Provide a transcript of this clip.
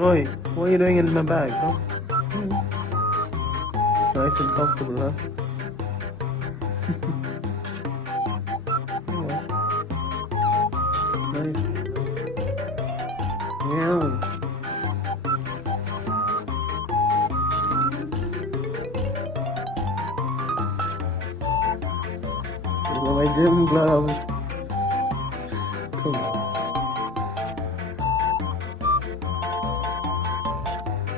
Oi, what are you doing in my bag, huh? Nice and comfortable, huh? Yeah, nice. Yeah. These are my gym gloves. Cool.